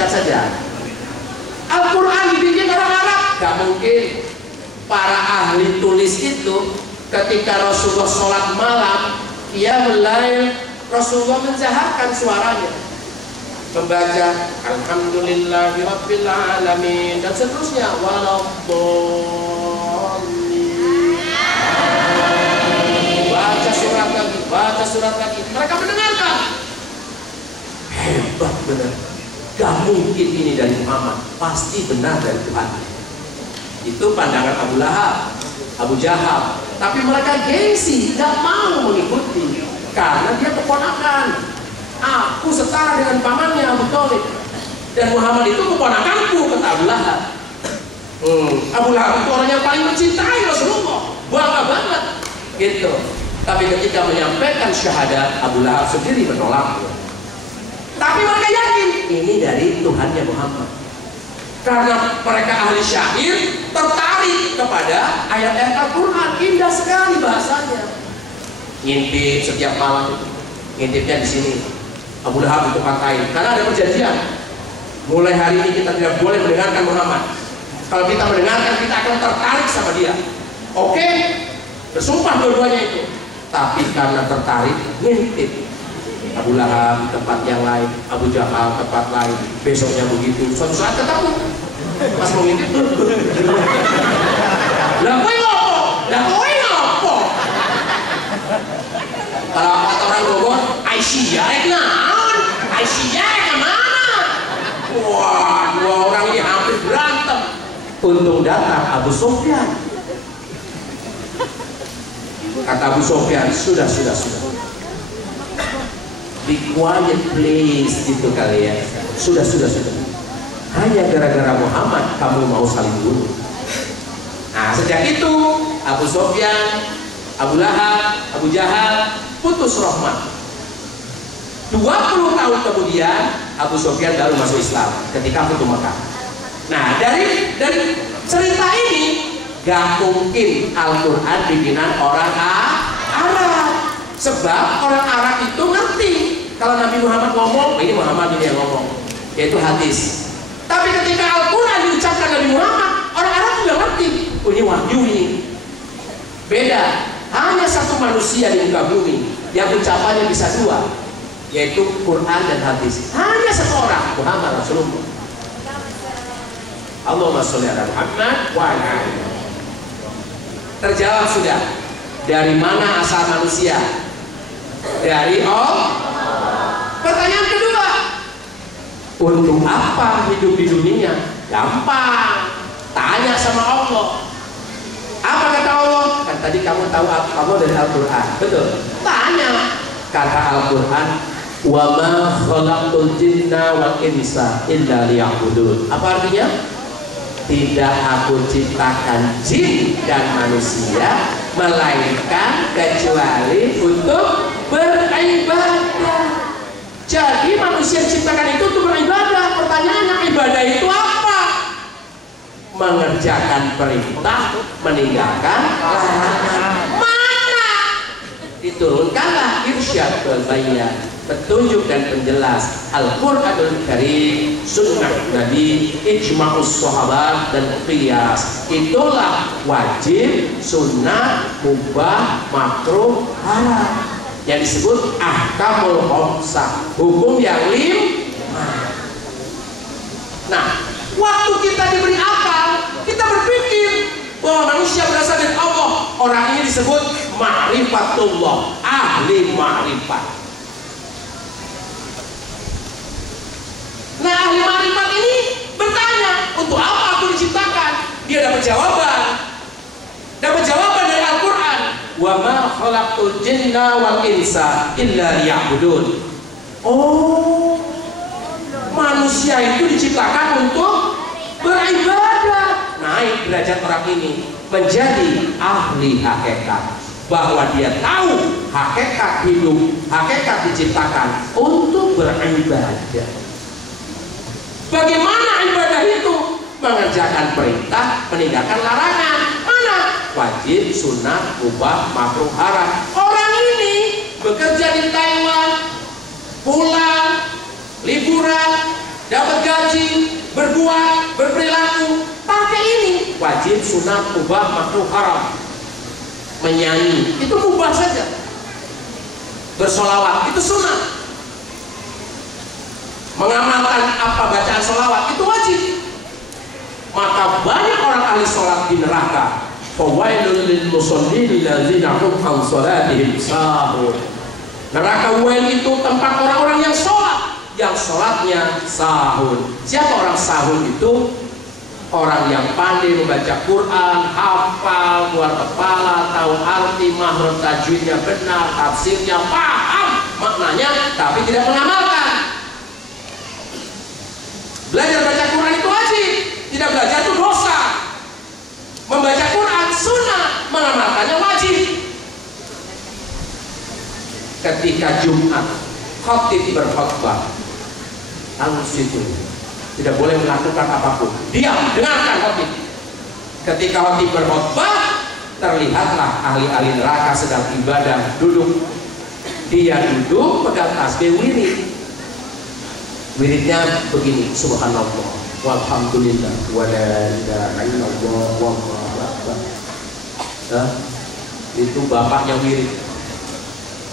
singkat saja. Al-Quran dibikin orang Arab, gak mungkin. Para ahli tulis itu ketika Rasulullah sholat malam, qiyamul lail, Rasulullah menjaharkan suaranya, membaca Alhamdulillahirabbil alamin dan seterusnya, waladdallin. Baca surat lagi, mereka mendengarkan. Hebat benar. Gak mungkin ini dari Muhammad, pasti benar dari Tuhan. Itu pandangan Abu Lahab, Abu Jahal. Tapi mereka gengsi, gak mau mengikuti karena dia keponakan. Aku setara dengan pamannya Abu Thalib, dan Muhammad itu keponakanku, kata Abu Lahab. Abu Lahab itu orang yang paling mencintai Rasulullah, bangga banget gitu. Tapi ketika menyampaikan syahadat, Abu Lahab sendiri menolaknya. Tapi mereka yakin ini dari Tuhannya Muhammad, karena mereka ahli syair, tertarik kepada ayat-ayat Al-Quran. Indah sekali bahasanya. Ngintip setiap malam, ngintipnya di sini. Abu Lahab itu patahin, karena ada perjanjian. Mulai hari ini kita tidak boleh mendengarkan Muhammad. Kalau kita mendengarkan, kita akan tertarik sama dia. Oke, bersumpah dua-duanya itu. Tapi karena tertarik, ngintip. Abu Lahab tempat yang lain, Abu Jahal tempat lain, besoknya begitu. Suatu saat ketemu, pas mau ngintip, lah kowe ngopo? Kalau kata orang Bogor, Aisyah rek naon? Aisyah rek kemana? Wah, dua orang ini hampir berantem. Untung datang Abu Sufyan. Kata Abu Sufyan, sudah. Be quiet please, gitu kali ya. Sudah. Hanya gara-gara Muhammad kamu mau saling bunuh. Nah, sejak itu Abu Sufyan, Abu Lahab, Abu Jahal putus rahmat. 20 tahun kemudian Abu Sufyan baru masuk Islam ketika Futuh Makkah. Nah, dari cerita ini gak mungkin Al-Quran bikinan orang Arab. Sebab orang Arab itu ngerti kalau Nabi Muhammad ngomong, ini Muhammad ini yang ngomong, yaitu hadis. Tapi ketika Al-Quran diucapkan Nabi Muhammad, orang Arab juga ngerti, oh, ini wahyu ini. Beda, hanya satu manusia di muka bumi yang ucapannya bisa dua, yaitu Quran dan hadis. Hanya satu orang, Muhammad Rasulullah. Allahumma sholli ala Muhammad wa ala ali. Terjawab sudah. Dari mana asal manusia? Dari Allah. Pertanyaan kedua, untuk apa hidup di dunia? Gampang, tanya sama Allah. Apa kata Allah? Kan tadi kamu tahu kamu dari Al-Quran, betul? Tanya. Kata Al-Quran, wa ma khalaqtul jinna wal insa illa liya'budun. Apa artinya? Tidak aku ciptakan jin dan manusia melainkan kecuali untuk beribadah. Jadi manusia diciptakan itu untuk beribadah. Pertanyaannya, ibadah itu apa? Mengerjakan perintah, meninggalkan larangan. Mana? Diturunkanlah irsyad wal bayan, petunjuk dan penjelas, Al-Quranul Karim, sunnah Nabi, ijma'us sahabat dan qiyas. Itulah wajib, sunnah, mubah, makruh, haram, yang disebut ahkamul khamsah, hukum yang 5. Nah, waktu kita diberi akal, kita berpikir bahwa manusia berasal dari Allah. Orang ini disebut ma'rifatullah, ahli ma'rifat. Nah, ahli ma'rifat ini bertanya, untuk apa aku diciptakan? Dia dapat jawaban. Dapat jawaban dari Al-Quran. Wa ma khalaqtul jinna wal insa illa liya'budun. Oh, manusia itu diciptakan untuk beribadah. Naik derajat orang ini menjadi ahli hakikat, bahwa dia tahu hakikat hidup, hakikat diciptakan untuk beribadah. Bagaimana ibadah itu? Mengerjakan perintah, meninggalkan larangan. Mana? Wajib, sunnah, mubah, makruh, haram. Orang ini bekerja di Taiwan, pulang, liburan, dapat gaji, berbuat, berperilaku, pakai ini. Wajib, sunat, mubah, makruh, haram. Menyanyi, itu mubah saja. Bersolawat, itu sunat. Mengamalkan apa bacaan solawat, itu wajib. Maka banyak orang ahli sholat di neraka. Fawailul lil musallin allazina hum an sholatihim sahun. Neraka wail itu tempat orang-orang yang sholat, yang sholatnya sahun. Siapa orang sahun itu? Orang yang pandai membaca Quran, hafal, keluar kepala, tahu arti, makhraj tajwidnya benar, tafsirnya paham maknanya, tapi tidak mengamalkan. Belajar baca Quran itu wajib, tidak belajar itu dosa. Membaca Quran sunnah, mengamalkannya wajib. Ketika Jumat, khatib berkhutbah, ansitu, tidak boleh melakukan apapun, diam, dengarkan khatib. Ketika khatib berkhutbah, terlihatlah ahli-ahli neraka sedang ibadah, duduk. Dia duduk, pegang tasbih, wirid. Wiridnya begini, subhanallah, walhamdulillah, wa la ilaha illallah, wallahu akbar. Itu bapaknya wirid.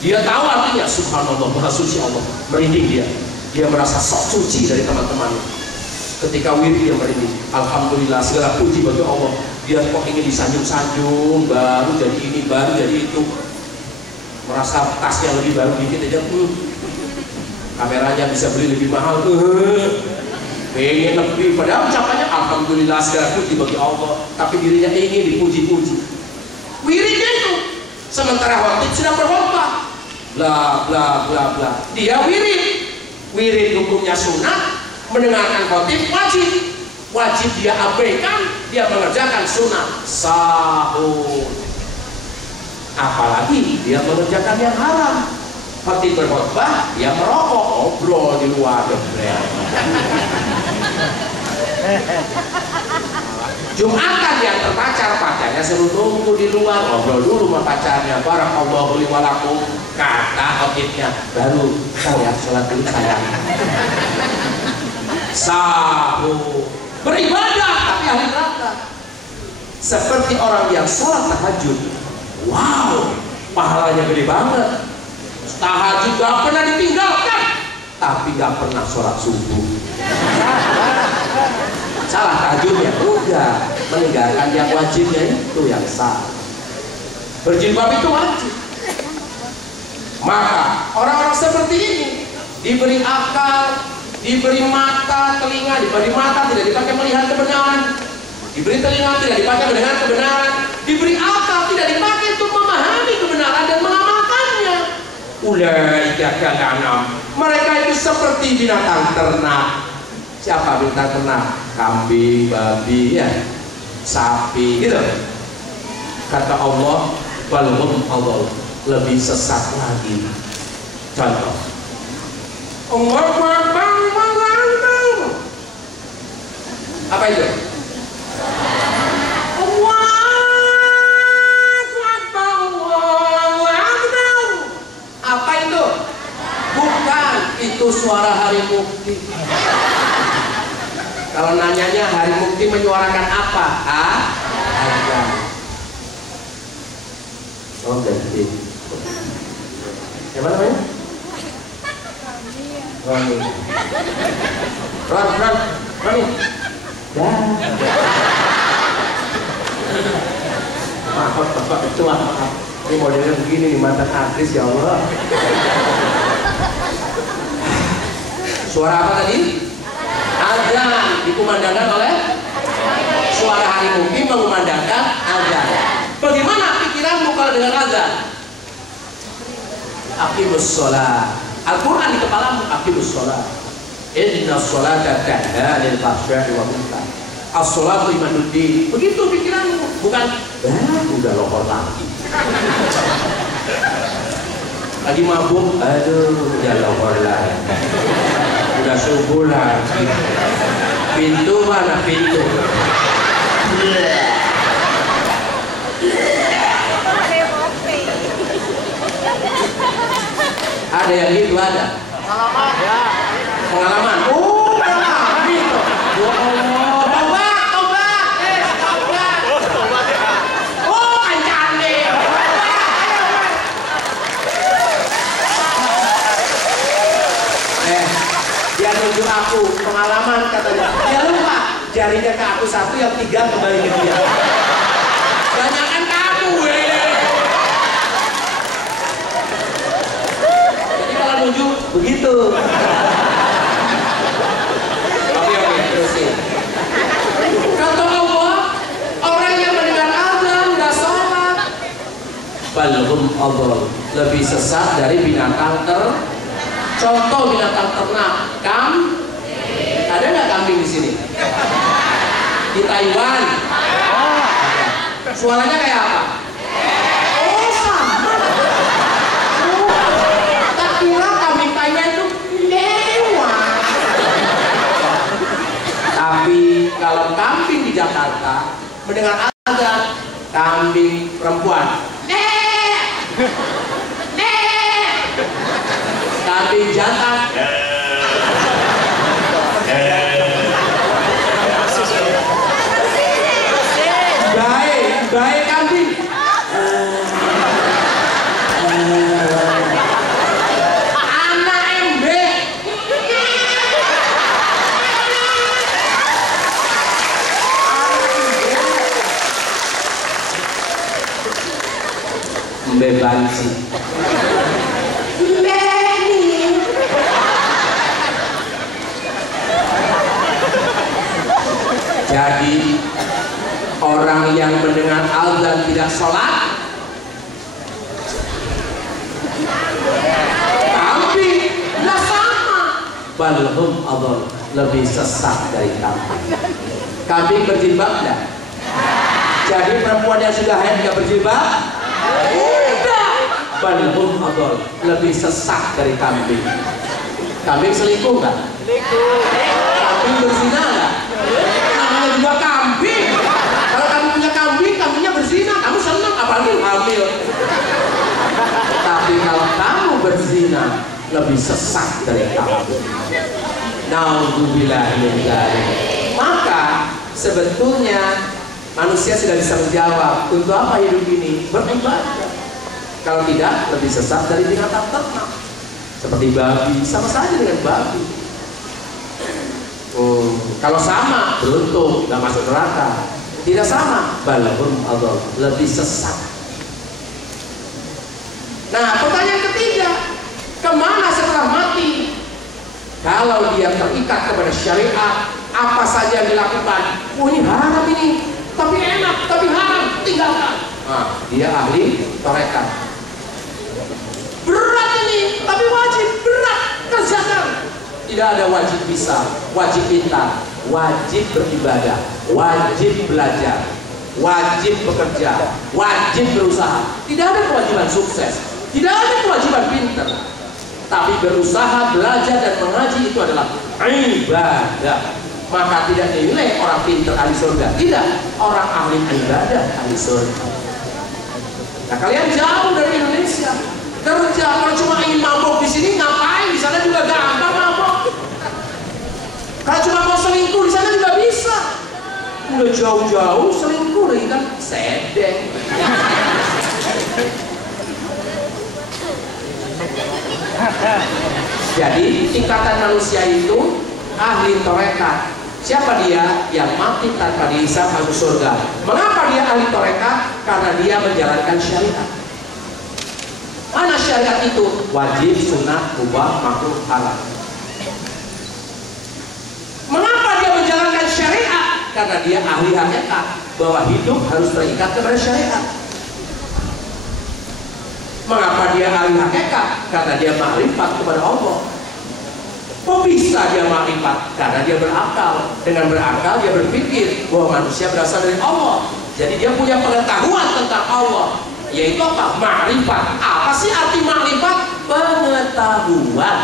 Dia tahu artinya, subhanallah, maha suci Allah. Merinding dia. Dia merasa sok suci dari teman-teman. Ketika wirid dia merinding. Alhamdulillah, segala puji bagi Allah. Dia kok ingin disanjung-sanjung, baru jadi ini, baru jadi itu. Merasa tasnya lebih baru dikit aja. Kameranya bisa beli lebih mahal. Pengen lebih. Padahal ucapannya alhamdulillah, segala puji bagi Allah. Tapi dirinya ingin dipuji-puji. Wiridnya itu. Sementara khatib sedang berkhutbah. Bla bla bla bla. Dia wirid. Wirid hukumnya sunat, mendengarkan khatib wajib. Wajib dia abaikan, dia mengerjakan sunat, sahun. Apalagi dia mengerjakan yang haram. Khatib berkhutbah, dia merokok, ngobrol di luar. Jumatan yang terpacar, pacarnya suruh tunggu di luar, ngobrol dulu sama pacarnya. Barakallahu li wa lakum, kata khatibnya, baru saya sholat dulu sayang. Sahur, beribadah tapi ahli neraka. Seperti orang yang sholat tahajud, wow, pahalanya gede banget. Tahajud gak pernah ditinggalkan, tapi gak pernah sholat subuh. Salah tahajudnya, udah meninggalkan yang wajibnya itu yang salah. Berjilbab itu wajib. Maka orang-orang seperti ini diberi akal, diberi mata, telinga, diberi mata tidak dipakai melihat kebenaran, diberi telinga tidak dipakai mendengar kebenaran, diberi akal tidak dipakai untuk memahami kebenaran dan mengamalkannya. Ulaika kal'anam, mereka itu seperti binatang ternak. Siapa binatang ternak? Kambing, babi, ya, sapi, gitu. Kata Allah, balhum Allah, lebih sesat lagi. Contoh, apa itu? Apa itu? Bukan, itu suara hari mukti. Kalau nanyanya hari mukti menyuarakan apa? Azan. Oh, ganti. Siapa namanya? Roni. Roni. Dah. Maaf, itu maaf. Ini modelnya begini nih, mantan artis, ya Allah. Suara apa tadi? Azan dikumandangkan oleh suara hari mukti mengumandangkan azan. Bagaimana pikiranmu kalau dengan azan? Aqimus sholat. Al-Quran di kepalamu, aqimus sholat. Inna sholata tanha 'anil fahsya'i wal munkar. As-sholatu imaduddin. Begitu pikiranmu, bukan udah lokor lagi. Lagi mabuk, aduh, udah lokor lagi. Udah subuh lagi. Pintu mana pintu? Ada yang gitu ada? Pengalaman. Oh, pengalaman. pengalaman katanya. Ya lupa, jarinya ke aku satu, yang 3 kembali ke dia. Banyakan kamu ya. Jadi kalau nuju begitu. Oke, terusin. Kata Allah, orang yang mendengar azan nggak sholat, balhum adhal, lebih sesat dari binatang Contoh binatang ternak, ada nggak kambing di sini? Di Taiwan, suaranya kayak apa? Oh sama. Tak kira kambing Taiwan itu lewat. Tapi kalau kambing di Jakarta mendengar azan, kambing perempuan, kambing jantan, baik kambing, anak embe, membebansi. Jadi orang yang mendengar azan tidak sholat, kambing nggak sama. Balhum adhal, lebih sesat dari kambing. Kambing berjilbab nggak? Jadi perempuan yang sudah haid nggak berjilbab? Tidak. Balhum adhal, lebih sesat dari kambing. Kambing selingkuh nggak? Kambing berzina nggak? Namanya juga kambing. Kalau kamu punya kambing, kambingnya berzina, kamu senang, apalagi hamil. Tapi kalau kamu berzina, lebih sesat dari kambing. Naudzubillah min dzalik. Maka sebetulnya manusia sudah bisa menjawab, untuk apa hidup ini? Beribadah. Kalau tidak, lebih sesat dari binatang ternak. Seperti babi, sama saja dengan babi. Kalau sama, beruntung, nggak masuk neraka. Tidak sama, balhum adhal, lebih sesat. Nah, pertanyaan ketiga, kemana setelah mati? Kalau dia terikat kepada syariat, apa saja yang dilakukan? Oh ini haram ini, tapi enak, tapi haram, tinggalkan. Nah, dia ahli tarekat. Berat ini, tapi wajib, berat, kerjakan. Tidak ada wajib bisa, wajib pintar, wajib beribadah, wajib belajar, wajib bekerja, wajib berusaha. Tidak ada kewajiban sukses, tidak ada kewajiban pintar. Tapi berusaha, belajar, dan mengaji itu adalah ibadah. Maka tidak dinilai orang pintar ahli surga. Tidak, orang ahli ibadah ahli surga. Nah, kalian jauh dari Indonesia. Kerja, kalau cuma ingin mabok di sini ngapain? Di sana juga gampang mabok. Kalau cuma mau selingkuh di sana juga bisa. Udah jauh-jauh selingkuh lagi kan sedeng. Jadi tingkatan manusia itu ahli tarekat. Siapa dia? Yang mati tanpa dihisab masuk surga. Mengapa dia ahli tarekat? Karena dia menjalankan syariat. Mana syariat itu? Wajib, sunnah, mubah, makruh, halal. Mengapa dia menjalankan syariat? Karena dia ahli hakikat, bahwa hidup harus terikat kepada syariat. Mengapa dia ahli hakikat? Karena dia makrifat kepada Allah. Kok bisa dia makrifat? Karena dia berakal. Dengan berakal dia berpikir bahwa manusia berasal dari Allah. Jadi dia punya pengetahuan tentang Allah. Yaitu apa? Makrifat. Apa sih arti makrifat? Pengetahuan.